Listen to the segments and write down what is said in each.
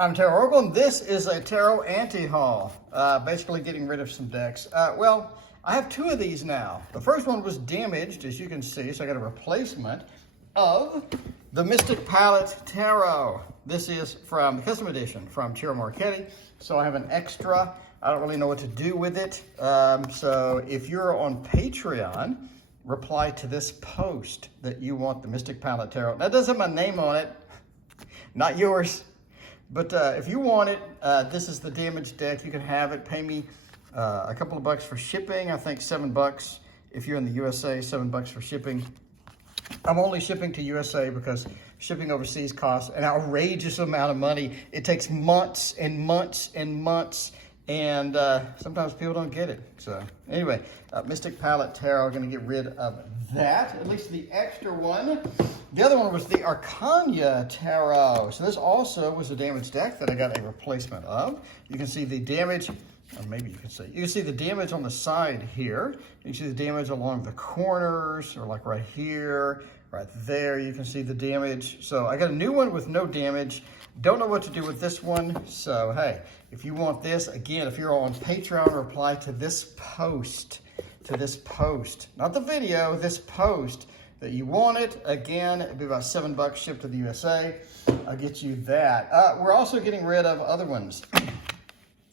I'm Tarot Oracle, and this is a Tarot Antihaul, basically getting rid of some decks. Well, I have two of these now. The first one was damaged, as you can see, so I got a replacement of the Mystic Palette Tarot. This is from the Custom Edition from Ciro Marchetti, so I have an extra. I don't really know what to do with it. So if you're on Patreon, reply to this post that you want the Mystic Palette Tarot. That does have my name on it, not yours. But if you want it, this is the damaged deck. You can have it. Pay me a couple of bucks for shipping. I think $7 if you're in the USA, $7 for shipping. I'm only shipping to USA because shipping overseas costs an outrageous amount of money. It takes months and months and months, and sometimes people don't get it. So anyway, Mystic Palette Tarot, going to get rid of that, at least the extra one. The other one was the Arcana Tarot. So this also was a damaged deck that I got a replacement of. You can see the damage, or maybe you can see the damage on the side here. You can see the damage along the corners, or like right here, right there. You can see the damage. So I got a new one with no damage. Don't know what to do with this one. So hey, if you want this, again, if you're on Patreon, reply to this post, not the video, this post, that you want it. Again, it'd be about $7 shipped to the USA. I'll get you that. We're also getting rid of other ones.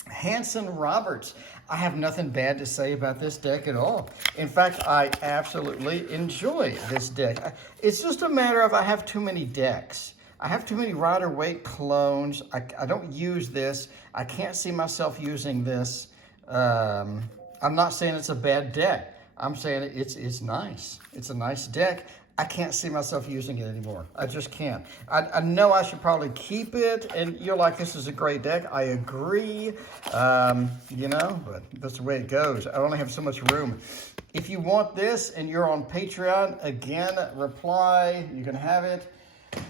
Hansen Roberts. I have nothing bad to say about this deck at all. In fact, I absolutely enjoy this deck. It's just a matter of I have too many decks. I have too many Rider-Waite clones. I don't use this. I can't see myself using this. I'm not saying it's a bad deck. I'm saying it's nice. It's a nice deck. I can't see myself using it anymore. I just can't. I know I should probably keep it, and you're like, this is a great deck. I agree, you know, but that's the way it goes. I only have so much room. If you want this and you're on Patreon, again, reply. You can have it.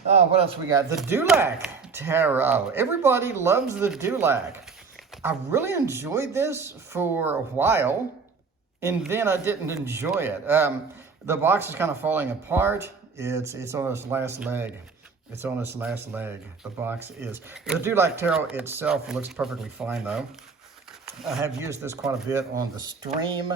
Oh, what else we got? The Dulac Tarot. Everybody loves the Dulac. I really enjoyed this for a while, and then I didn't enjoy it. The box is kind of falling apart. It's on its last leg. It's on its last leg. The box is. The Dulac Tarot itself looks perfectly fine, though. I have used this quite a bit on the stream.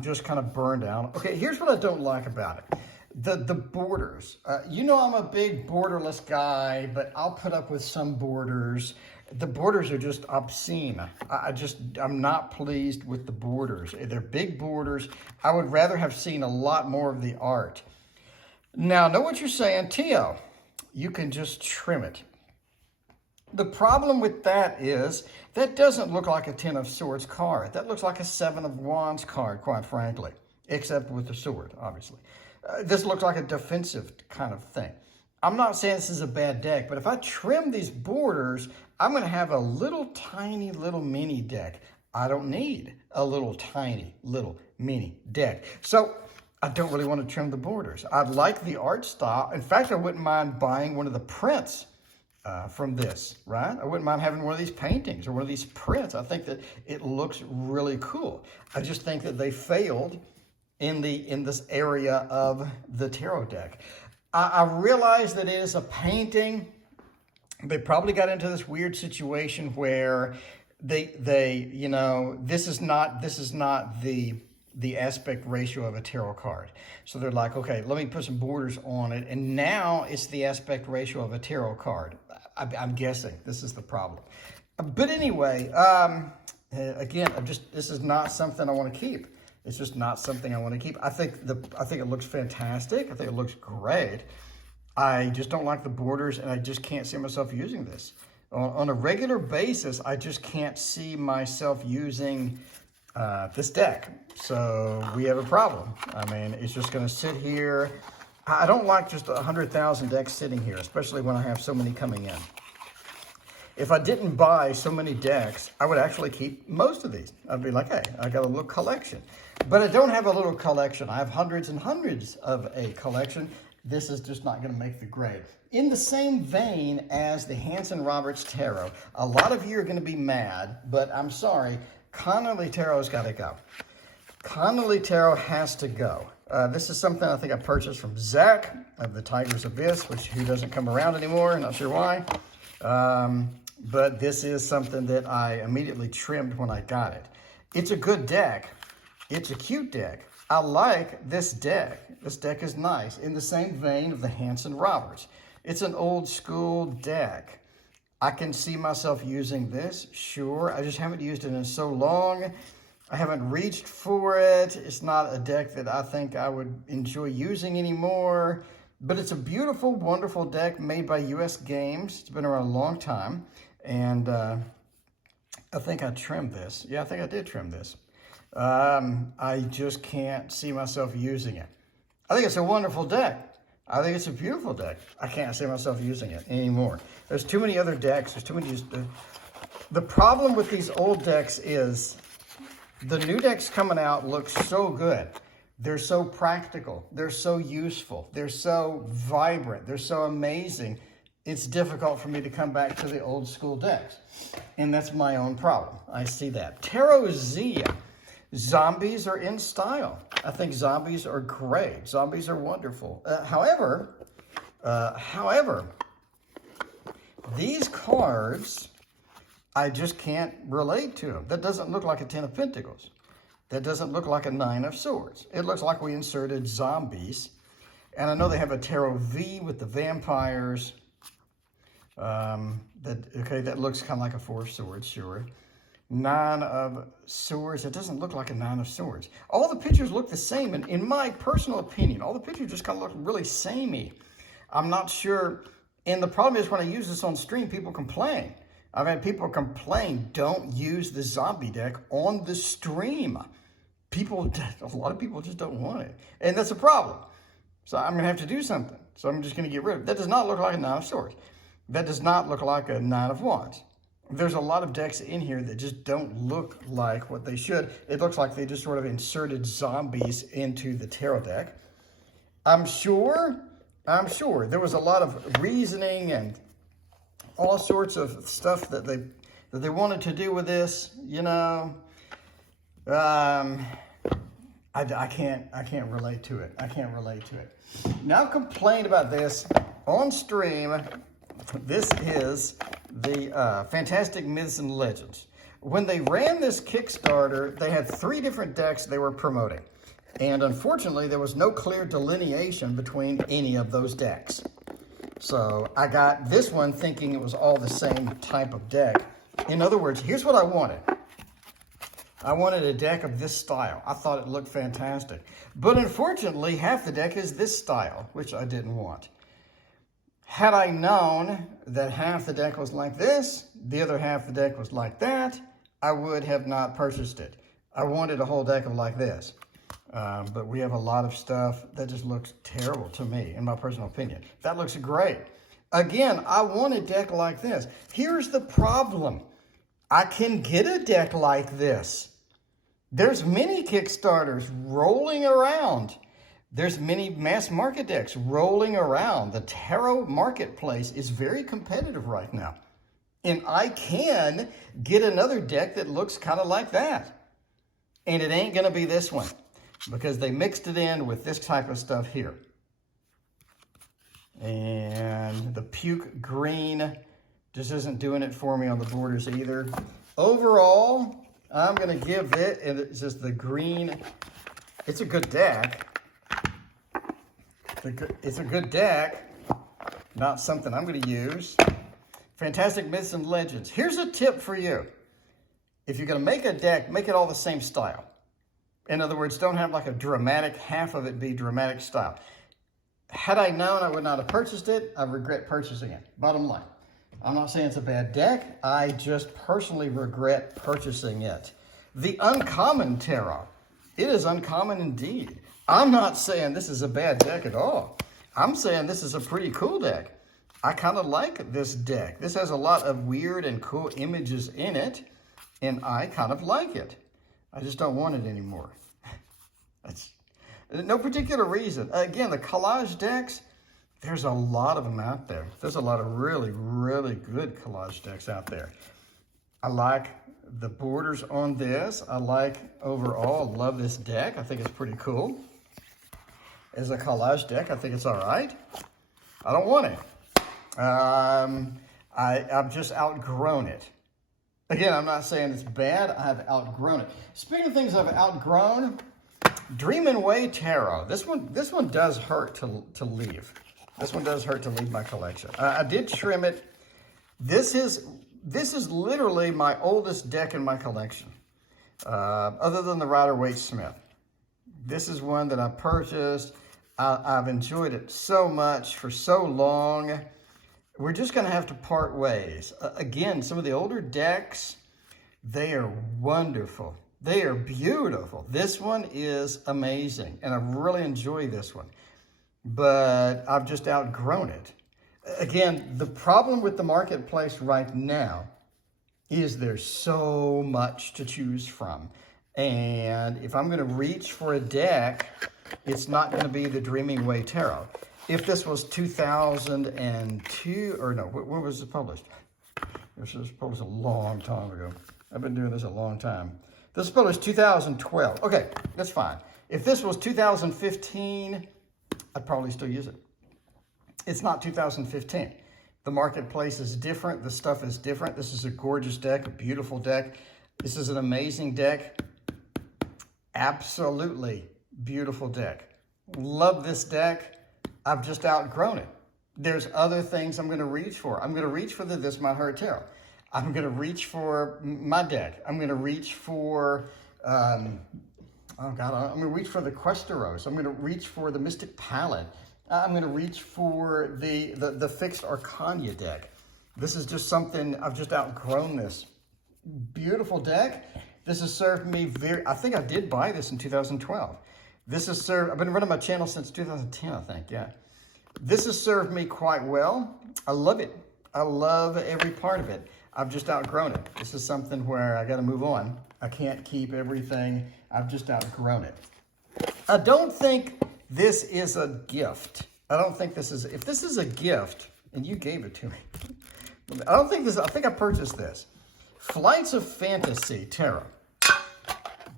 Just kind of burned out. Okay, here's what I don't like about it. The borders. You know I'm a big borderless guy, but I'll put up with some borders. The borders are just obscene. I'm not pleased with the borders. They're big borders. I would rather have seen a lot more of the art. Now, know what you're saying, Tio. You can just trim it. The problem with that is that doesn't look like a 10 of Swords card. That looks like a 7 of Wands card, quite frankly, except with the sword, obviously. This looks like a defensive kind of thing. I'm not saying this is a bad deck, but if I trim these borders, I'm going to have a little tiny little mini deck. I don't need a little tiny little mini deck. So I don't really want to trim the borders. I like the art style. In fact, I wouldn't mind buying one of the prints from this, right? I wouldn't mind having one of these paintings or one of these prints. I think that it looks really cool. I just think that they failed in this area of the tarot deck. I realize that it is a painting. They probably got into this weird situation where they you know, this is not the aspect ratio of a tarot card. So they're like, okay, let me put some borders on it, and now it's the aspect ratio of a tarot card. I'm guessing this is the problem. But anyway, again, this is not something I want to keep. It's just not something I want to keep. I think it looks fantastic. I think it looks great. I just don't like the borders, and I just can't see myself using this. On a regular basis, I just can't see myself using this deck. So we have a problem. I mean, it's just going to sit here. I don't like just 100,000 decks sitting here, especially when I have so many coming in. If I didn't buy so many decks, I would actually keep most of these. I'd be like, hey, I got a little collection. But I don't have a little collection. I have hundreds and hundreds of a collection. This is just not going to make the grade. In the same vein as the Hansen Roberts Tarot, a lot of you are going to be mad, but I'm sorry, Connolly Tarot's got to go. Connolly Tarot has to go. This is something I think I purchased from Zach of the Tiger's Abyss, who doesn't come around anymore, not sure why. But this is something that I immediately trimmed when I got it. It's a good deck. It's a cute deck. I like this deck. This deck is nice, in the same vein of the Hansen Roberts. It's an old school deck. I can see myself using this, sure. I just haven't used it in so long. I haven't reached for it. It's not a deck that I think I would enjoy using anymore. But it's a beautiful, wonderful deck made by US Games. It's been around a long time. And I think I trimmed this. Yeah, I think I did trim this. I just can't see myself using it. I think it's a wonderful deck. I think it's a beautiful deck. I can't see myself using it anymore. There's too many other decks. There's too many. The problem with these old decks is the new decks coming out look so good. They're so practical. They're so useful. They're so vibrant. They're so amazing. It's difficult for me to come back to the old school decks. And that's my own problem. I see that. Tarot Z. Zombies are in style. I think zombies are great. Zombies are wonderful. However, these cards, I just can't relate to them. That doesn't look like a Ten of Pentacles. That doesn't look like a Nine of Swords. It looks like we inserted zombies. And I know they have a Tarot V with the vampires. That looks kind of like a Four of Swords, sure. Nine of Swords. It doesn't look like a Nine of Swords. All the pictures look the same. And in my personal opinion, all the pictures just kind of look really samey. I'm not sure. And the problem is when I use this on stream, people complain. I've had people complain, don't use the zombie deck on the stream. A lot of people just don't want it. And that's a problem. So I'm going to have to do something. So I'm just going to get rid of it. That does not look like a Nine of Swords. That does not look like a Nine of Wands. There's a lot of decks in here that just don't look like what they should. It looks like they just sort of inserted zombies into the tarot deck. I'm sure there was a lot of reasoning and all sorts of stuff that they wanted to do with this, you know. I can't relate to it. I can't relate to it. Now complained about this on stream. This is the Fantastic Myths and Legends. When they ran this Kickstarter, they had 3 different decks they were promoting. And unfortunately, there was no clear delineation between any of those decks. So I got this one thinking it was all the same type of deck. In other words, here's what I wanted. I wanted a deck of this style. I thought it looked fantastic. But unfortunately, half the deck is this style, which I didn't want. Had I known that half the deck was like this, the other half of the deck was like that, I would have not purchased it. I wanted a whole deck of like this. But we have a lot of stuff that just looks terrible to me, in my personal opinion. That looks great. Again, I want a deck like this. Here's the problem. I can get a deck like this. There's many Kickstarters rolling around. There's many mass market decks rolling around. The tarot marketplace is very competitive right now. And I can get another deck that looks kind of like that. And it ain't going to be this one, because they mixed it in with this type of stuff here. And the puke green just isn't doing it for me on the borders either. Overall, I'm going to give it, and it's just the green. It's a good deck. It's a good deck. Not something I'm going to use. Fantastic Myths and Legends. Here's a tip for you. If you're going to make a deck, make it all the same style. In other words, don't have like a dramatic, half of it be dramatic style. Had I known, I would not have purchased it. I regret purchasing it. Bottom line. I'm not saying it's a bad deck. I just personally regret purchasing it. The Uncommon Tarot. It is uncommon indeed. I'm not saying this is a bad deck at all. I'm saying this is a pretty cool deck. I kind of like this deck. This has a lot of weird and cool images in it, and I kind of like it. I just don't want it anymore. That's no particular reason. Again, the collage decks, there's a lot of them out there. There's a lot of really, really good collage decks out there. I like the borders on this. I like overall, love this deck. I think it's pretty cool. As a collage deck, I think it's all right. I don't want it. I've just outgrown it. Again, I'm not saying it's bad. I've outgrown it. Speaking of things I've outgrown, Dreamin' Way Tarot. This one does hurt to leave. This one does hurt to leave my collection. I did trim it. This is literally my oldest deck in my collection, other than the Rider-Waite-Smith. This is one that I purchased. I've enjoyed it so much for so long. We're just going to have to part ways. Again, some of the older decks, they are wonderful. They are beautiful. This one is amazing, and I really enjoy this one. But I've just outgrown it. Again, the problem with the marketplace right now is there's so much to choose from. And if I'm going to reach for a deck, it's not going to be the Dreaming Way Tarot. If this was 2002, or no, when was it published? This was published a long time ago. I've been doing this a long time. This was published 2012. Okay, that's fine. If this was 2015, I'd probably still use it. It's not 2015. The marketplace is different. The stuff is different. This is a gorgeous deck, a beautiful deck. This is an amazing deck. Absolutely beautiful deck. Love this deck. I've just outgrown it. There's other things I'm going to reach for. I'm going to reach for the This Might Hurt Tarot. I'm going to reach for my deck. I'm going to reach for, I'm going to reach for the Questeros. I'm going to reach for the Mystic Palette. I'm going to reach for the Fixed Arcana deck. This is just something, I've just outgrown this. Beautiful deck. This has served me I think I did buy this in 2012. This has served, I've been running my channel since 2010, I think, yeah. This has served me quite well. I love it. I love every part of it. I've just outgrown it. This is something where I got to move on. I can't keep everything. I've just outgrown it. I don't think this is a gift. I don't think this is, if this is a gift, and you gave it to me, I think I purchased this. Flights of Fantasy Tarot.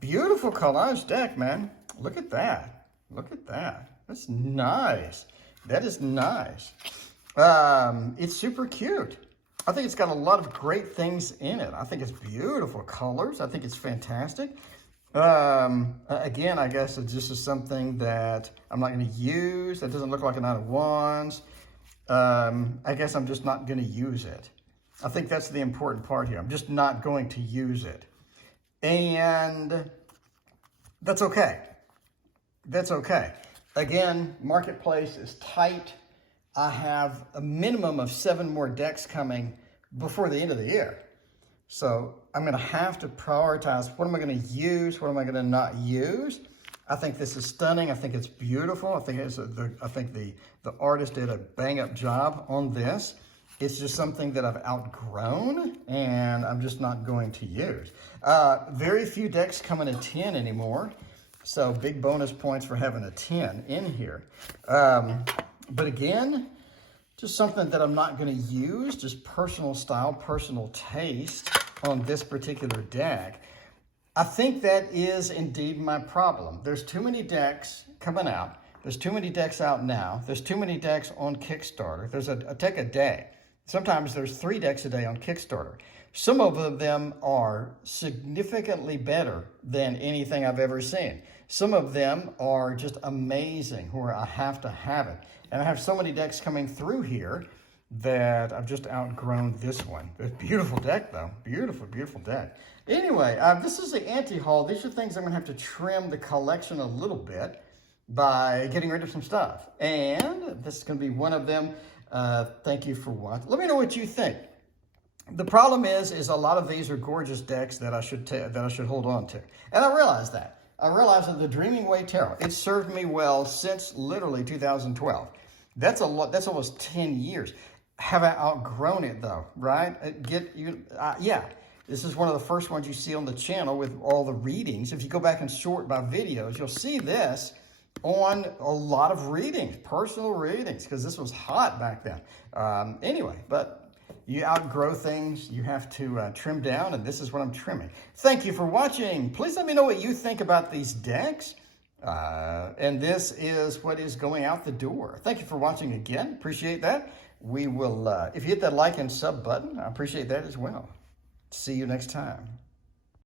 Beautiful collage deck, man. Look at that. Look at that. That's nice. That is nice. It's super cute. I think it's got a lot of great things in it. I think it's beautiful colors. I think it's fantastic. Again, I guess it just is something that I'm not going to use. That doesn't look like a Knight of Wands. I guess I'm just not going to use it. I think that's the important part here. I'm just not going to use it. And that's okay. That's okay. Again, marketplace is tight. I have a minimum of 7 more decks coming before the end of the year. So I'm going to have to prioritize what am I going to use, what am I going to not use. I think this is stunning. I think it's beautiful. I think the artist did a bang-up job on this. It's just something that I've outgrown and I'm just not going to use. Very few decks come in a 10 anymore. So big bonus points for having a 10 in here. But again, just something that I'm not going to use, just personal style, personal taste on this particular deck. I think that is indeed my problem. There's too many decks coming out. There's too many decks out now. There's too many decks on Kickstarter. There's a deck a day. Sometimes there's 3 decks a day on Kickstarter. Some of them are significantly better than anything I've ever seen. Some of them are just amazing where I have to have it. And I have so many decks coming through here that I've just outgrown this one. It's a beautiful deck though. Beautiful, beautiful deck. Anyway, this is the Antihaul. These are things I'm gonna have to trim the collection a little bit by getting rid of some stuff. And this is gonna be one of them. Thank you for watching. Let me know what you think. The problem is a lot of these are gorgeous decks that I should hold on to. And I realize that. I realize that the Dreaming Way Tarot, it served me well since literally 2012. That's almost 10 years. Have I outgrown it though, right? Yeah, this is one of the first ones you see on the channel with all the readings. If you go back and sort by videos, you'll see this on a lot of readings, personal readings, because this was hot back then. Anyway, but you outgrow things, you have to trim down, and this is what I'm trimming. Thank you for watching. Please let me know what you think about these decks. And this is what is going out the door. Thank you for watching again. Appreciate that. we will, if you hit that like and sub button, I appreciate that as well. See you next time.